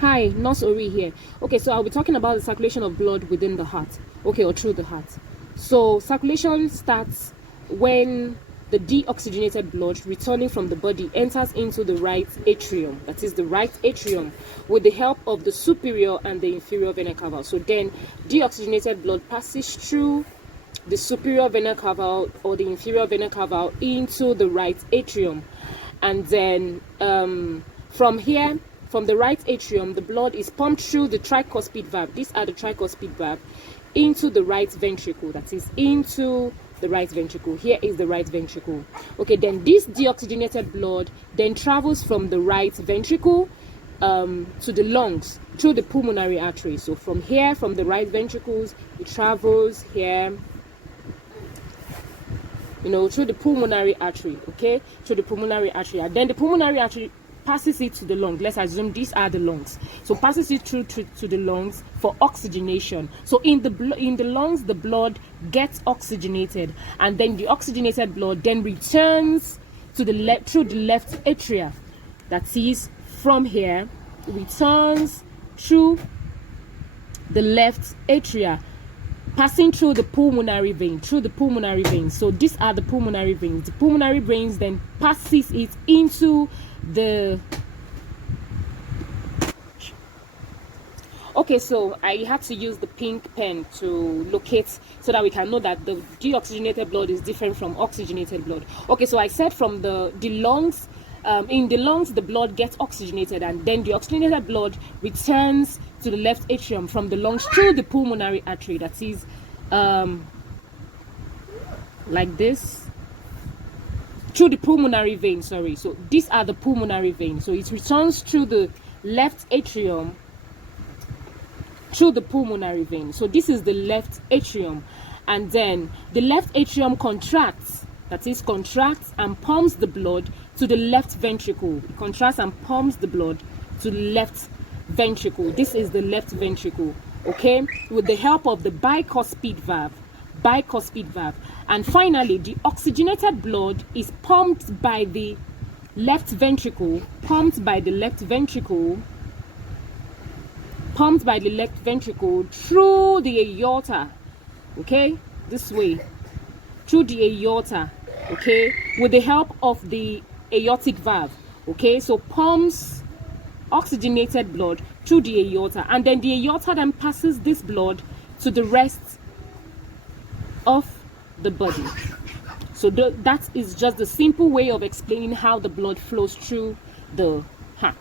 Hi, Nurse Ori here. Okay, so I'll be talking about the circulation of blood within the heart, okay, or through the heart. So circulation starts when the deoxygenated blood returning from the body enters into the right atrium, that is the right atrium, with the help of the superior and the inferior vena cava. So then deoxygenated blood passes through the superior vena cava or the inferior vena cava into the right atrium, and then from here, from the right atrium, the blood is pumped through the tricuspid valve. These are the tricuspid valve into the right ventricle, that is into the right ventricle. Here is the right ventricle. Okay, then this deoxygenated blood then travels from the right ventricle to the lungs through the pulmonary artery. So from here, from the right ventricles, it travels here, through the pulmonary artery, okay, through the pulmonary artery, and then the pulmonary artery passes it to the lung. Let's assume these are the lungs, so passes it through to the lungs for oxygenation. So in the lungs, the blood gets oxygenated, and then the oxygenated blood then returns to the left through the left atria, that is from here, returns through the left atria, passing through the pulmonary vein, So these are the pulmonary veins. The pulmonary veins then passes it into the... Okay, so I had to use the pink pen to locate so that we can know that the deoxygenated blood is different from oxygenated blood. Okay, so I said from the lungs, in the lungs the blood gets oxygenated, and then the oxygenated blood returns to the left atrium from the lungs through the pulmonary artery, that is like this, through the pulmonary vein, so these are the pulmonary veins. So it returns through the left atrium through the pulmonary vein. So this is the left atrium, and then the left atrium contracts, that is contracts and pumps the blood to the left ventricle. It contracts and pumps the blood to the left ventricle. This is the left ventricle, okay, with the help of the bicuspid valve. And finally, the oxygenated blood is pumped by the left ventricle, through the aorta, okay, this way, through the aorta, okay, with the help of the aortic valve, okay. So pumps oxygenated blood through the aorta, and then the aorta then passes this blood to the rest of the body. So that is just the simple way of explaining how the blood flows through the heart.